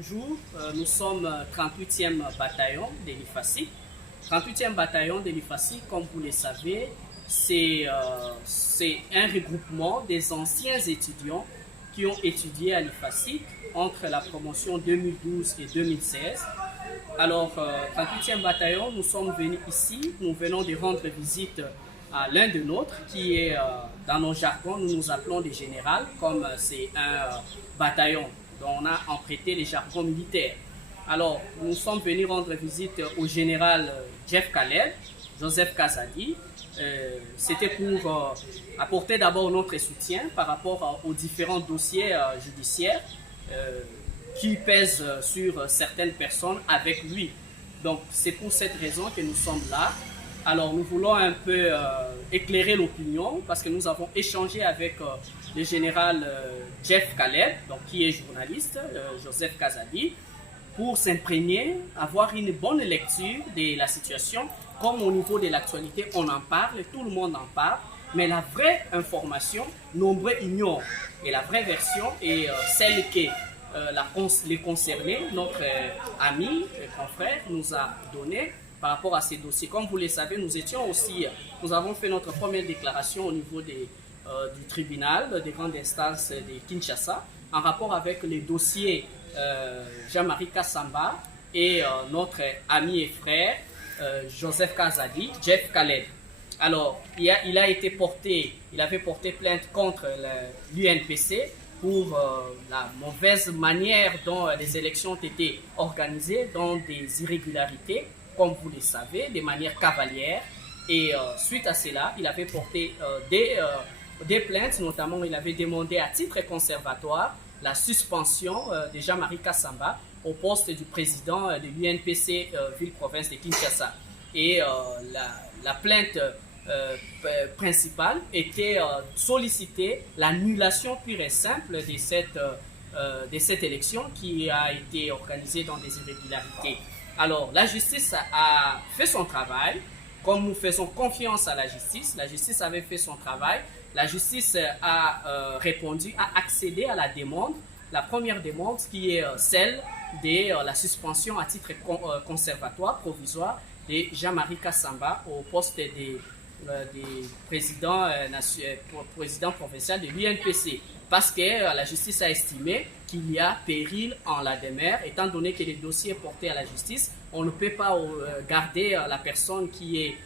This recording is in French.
bonjour. Nous sommes 38e bataillon de l'IFACI. 38e bataillon de l'IFACI, comme vous le savez, c'est un regroupement des anciens étudiants qui ont étudié à l'IFACI entre la promotion 2012 et 2016. Alors, 38e bataillon, nous sommes venus ici, nous venons de rendre visite à l'un de nôtres qui est, dans nos jargons, nous nous appelons des générales, comme c'est un bataillon dont on a emprunté les jargons militaires. Alors, nous sommes venus rendre visite au général Jeff Khaled, Joseph Kazadi. C'était pour apporter d'abord notre soutien par rapport aux différents dossiers judiciaires qui pèsent sur certaines personnes avec lui. Donc, c'est pour cette raison que nous sommes là. Alors, nous voulons un peu éclairer l'opinion parce que nous avons échangé avec le général Jeff Khaled, donc, qui est journaliste, Joseph Kazadi, pour s'imprégner, avoir une bonne lecture de la situation. Comme au niveau de l'actualité, on en parle, tout le monde en parle, mais la vraie information, nombreux ignorent. Et la vraie version est celle que les concernés, notre ami, confrère, nous a donnée par rapport à ces dossiers. Comme vous le savez, nous avons fait notre première déclaration au niveau du tribunal des grandes instances de Kinshasa en rapport avec les dossiers Jean-Marie Kassamba et notre ami et frère Joseph Kazadi, Jeff Khaled. Alors, il avait porté plainte contre l'UNPC pour la mauvaise manière dont les élections ont été organisées, dans des irrégularités, comme vous le savez, de manière cavalière. Et suite à cela, il avait porté des plaintes, notamment il avait demandé à titre conservatoire la suspension de Jean-Marie Kassamba au poste du président de l'UNPC ville-province de Kinshasa. Et la plainte principale était solliciter l'annulation pure et simple de cette élection qui a été organisée dans des irrégularités. Alors, la justice a fait son travail. Comme nous faisons confiance à la justice avait fait son travail. La justice a répondu, a accédé à la demande, la première demande qui est celle de la suspension à titre conservatoire provisoire de Jean-Marie Kassamba au poste des président provincial de l'UNPC. Parce que la justice a estimé qu'il y a péril en la demeure, étant donné que les dossiers portés à la justice, on ne peut pas garder la personne qui est